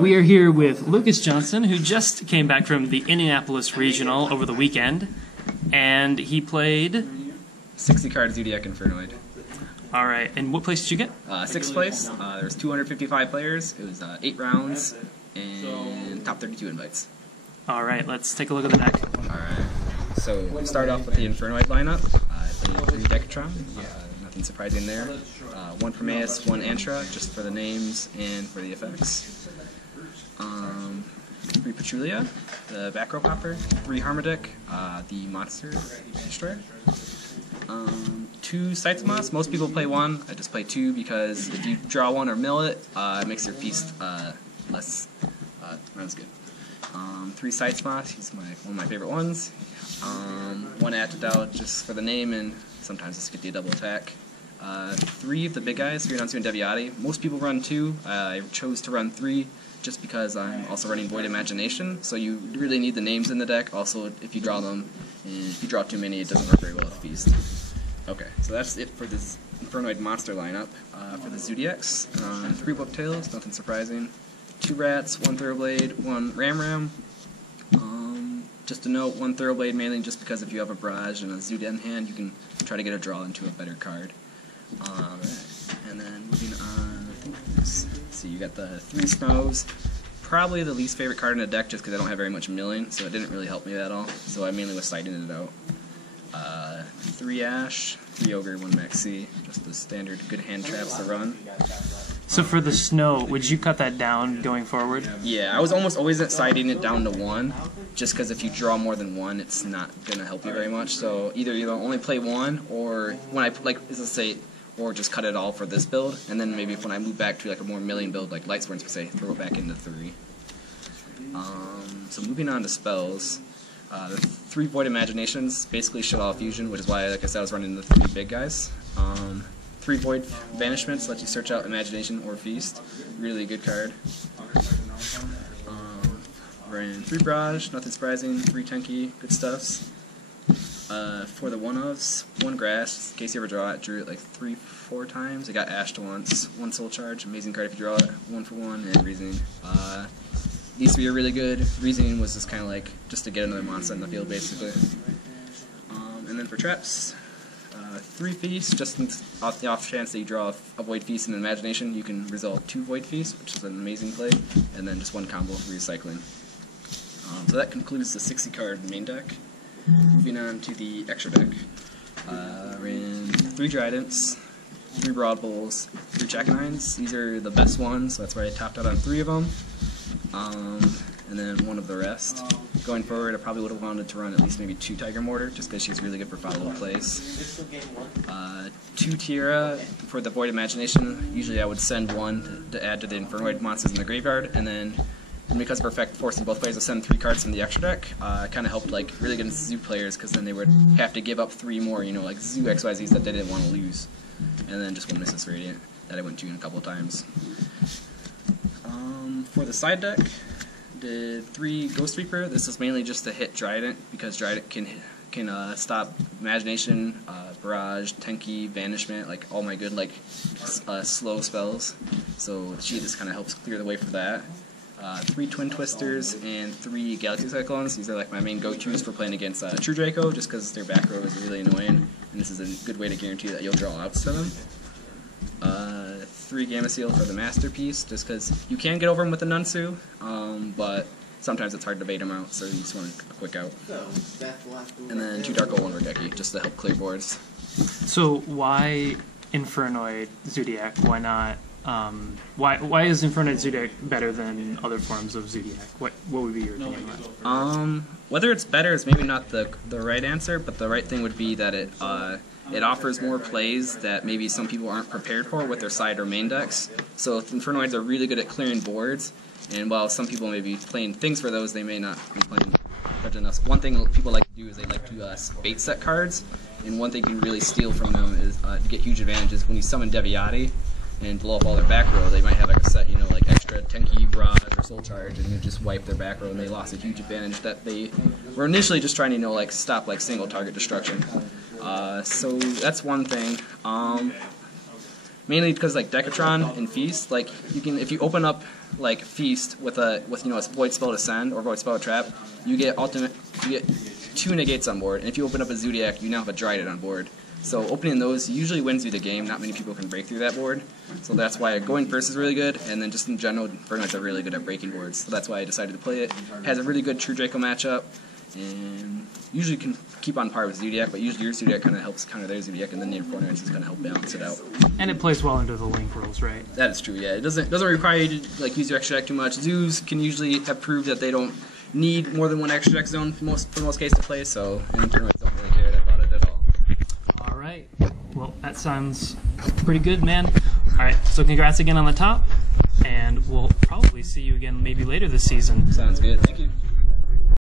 We are here with Lucas Johnson, who just came back from the Indianapolis Regional over the weekend, and he played 60-card Zoodiac Infernoid. All right, and what place did you get? 6th place. There was 255 players. It was 8 rounds and top 32 invites. All right, let's take a look at the deck. All right. So we start off with the Infernoid lineup. I played 3 Decatron. Nothing surprising there. 1 Prometheus, 1 Antra, just for the names and for the effects. 3 Petrulia, the back row popper. 3 Harmadic, the monster destroyer. 2 Sightsmoths. Most people play 1. I just play 2 because if you draw 1 or mill it, it makes your feast less. Runs good. 3 Sightsmoths. He's one of my favorite ones. 1 Attadal just for the name and sometimes just get the double attack. 3 of the big guys, 3 Nansu and Deviati. Most people run 2. I chose to run 3 just because I'm also running Void Imagination, so you really need the names in the deck. Also, if you draw them, and if you draw too many, it doesn't work very well with Feast. Okay, so that's it for this Infernoid monster lineup. For the Zoodiacs, 3 Booktails, nothing surprising. 2 Rats, 1 Thoroughblade, 1 Ram. Just to note, 1 Thoroughblade mainly just because if you have a Barrage and a Zood in hand, you can try to get a draw into a better card. And then moving on, let's see, you got the 3 Snows. Probably the least favorite card in the deck just because I don't have very much milling, so it didn't really help me at all. So I mainly was siding it out. 3 Ash, 3 Ogre, 1 Maxi, just the standard good hand traps to run. So for the snow, would you cut that down going forward? Yeah, I was almost always siding it down to 1, just because if you draw more than 1, it's not going to help you very much. So either you only play 1, or when I, let's say, or just cut it all for this build, and then maybe when I move back to like a more milling build, like Lightsworns per se, throw it back into 3. So moving on to spells, the 3 Void Imaginations basically shut off fusion, which is why, like I said, I was running the 3 big guys. 3 Void Banishments let you search out Imagination or Feast, really good card. Ran 3 Barrage, nothing surprising, 3 Tenki, good stuffs. For the 1-ofs, 1 Grass, in case you ever draw it, drew it like 3-4 times. It got ashed once. 1 Soul Charge, amazing card if you draw it. 1 for 1, and Reasoning. These 3 are really good. Reasoning was just kind of like just to get another monster in the field, basically. And then for traps, 3 Feasts, just off the off chance that you draw a Void Feast and an Imagination, you can resolve 2 Void Feasts, which is an amazing play, and then just 1 combo for recycling. So that concludes the 60-card main deck. Moving on to the extra deck. Ran 3 Tridents, 3 Broad Bowls, 3 Jack-o'-9s. These are the best ones, so that's why I topped out on 3 of them. And then 1 of the rest. Going forward, I probably would have wanted to run at least maybe 2 Tiger Mortar, just because she's really good for follow-up plays. 2 Tira for the Void Imagination. Usually I would send 1 to add to the Infernoid monsters in the graveyard, and then because of Perfect forcing both players to send 3 cards from the extra deck, it kind of helped like really against Zoo players, because then they would have to give up 3 more, you know, like Zoo XYZs that they didn't want to lose. And then just 1 Missus Radiant that I went to in a couple of times. For the side deck, did 3 Ghost Reaper. This is mainly just to hit Trident, because Trident can stop Imagination, Barrage, Tenki, Banishment, like all my good like slow spells. So she just kind of helps clear the way for that. 3 Twin Twisters and 3 Galaxy Cyclones. These are like my main go-tos for playing against True Draco, just because their back row is really annoying, and this is a good way to guarantee that you'll draw outs to them. 3 Gamma Seal for the Masterpiece, just because you can get over them with the Nunsu, but sometimes it's hard to bait them out, so you just want a quick out. And then 2 Dark Gold, 1 Regeki, just to help clear boards. So why Infernoid Zoodiac? Why not? Why is Infernoid Zoodiac better than other forms of Zoodiac? What would be your opinion on that? Whether it's better is maybe not the right answer, but the right thing would be that it offers more plays that maybe some people aren't prepared for with their side or main decks. So Infernoids are really good at clearing boards, and while some people may be playing things for those, they may not be playing much enough. One thing people like to do is they like to bait set cards, and one thing you can really steal from them is to get huge advantages when you summon Deviati and blow up all their back row. They might have like a set, you know, like extra Tenki, Barrage, or Soul Charge, and you just wipe their back row, and they lost a huge advantage that they were initially just trying to, you know, like stop like single target destruction. So that's one thing. Mainly because like Decatron and Feast, like you can, if you open up like Feast with a Void Spell to send or Void Spell to trap, you get 2 negates on board, and if you open up a Zoodiac, you now have a Dryad on board. So opening those usually wins you the game. Not many people can break through that board. So that's why going first is really good, and then just in general, Infernoids are really good at breaking boards. So that's why I decided to play it. It has a really good True Draco matchup, and usually can keep on par with Zoodiac, but usually your Zoodiac kind of helps counter their Zoodiac, and then the Infernoids is going to help balance it out. And it plays well into the link rules, right? That is true, yeah. It doesn't require you to like use your extra deck too much. Zoos can usually have proved that they don't need more than one extra deck zone for most cases to play, so Infernoids don't really care about it at all. All right. Well, that sounds pretty good, man. All right, so congrats again on the top, and we'll probably see you again maybe later this season. Sounds good. Thank you.